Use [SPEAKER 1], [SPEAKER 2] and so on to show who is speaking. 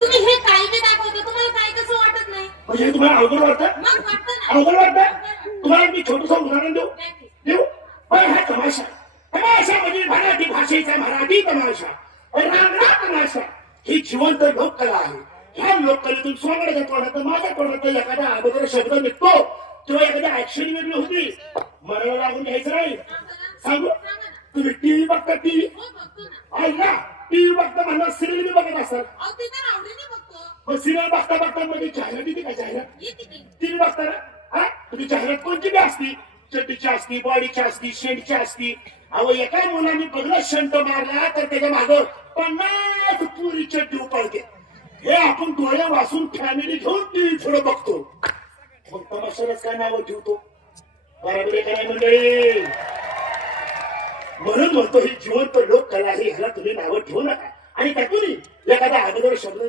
[SPEAKER 1] तुम्ही हे काय बी दाखवता तुम्हाला काय कसं वाटत नाही?
[SPEAKER 2] म्हणजे हे तुम्हाला अवघड वाटतं
[SPEAKER 1] मग वाटतं ना.
[SPEAKER 2] अवघड वाटतं. तुम्हाला मी छोटस उदाहरण देऊ?
[SPEAKER 1] नक्की.
[SPEAKER 2] देऊ? पण हा तमाशा. तमाशा म्हणजे मराठी भाषेचा मराठी तमाशा. रांगडा तमाशा. ही जिवंत लोककला आहे. ह्या लोककलेतून स्वागत तोंडात माझ्या तोंडात एखादा अगोदर शब्द निघतो. किंवा एखादी ऍक्शन वेगळी होती. मनाला लागून घ्यायचं नाही. सांगू. तुम्ही टीव्ही बघता टीव्ही?
[SPEAKER 1] हो बघतो ना.
[SPEAKER 2] आहे ना टीव्ही बघता म्हणणार सिरियल बी बघत असतात
[SPEAKER 1] अहो ते तर आवडीने बघतो.
[SPEAKER 2] मग सिरियल बघता बघता मध्ये जाहिरात येते का जाहिरात?
[SPEAKER 1] येते की
[SPEAKER 2] टीव्ही बघता ना? हा? तुम्ही जाहिरात कोणची बी असती चड्डीची असती बॉडीची असती शेंटची असती. अहो एका मुलाने बघलं शंट मारला तर त्याच्या माग पन्नास पुरी चड्डी उपाळते. हे आपण डोळे वाचून फॅमिली घेऊन टीव्ही थोडं बघतो. मग तमाशालाच काय नाव ठेवतो? बरोबर आहे का नाही मंडळी. म्हणून म्हणतो ही जिवंत लोक कला आहे ह्याला तुम्ही नावं ठेवू नका. आणि त्यातून एखादा अगोदर शब्द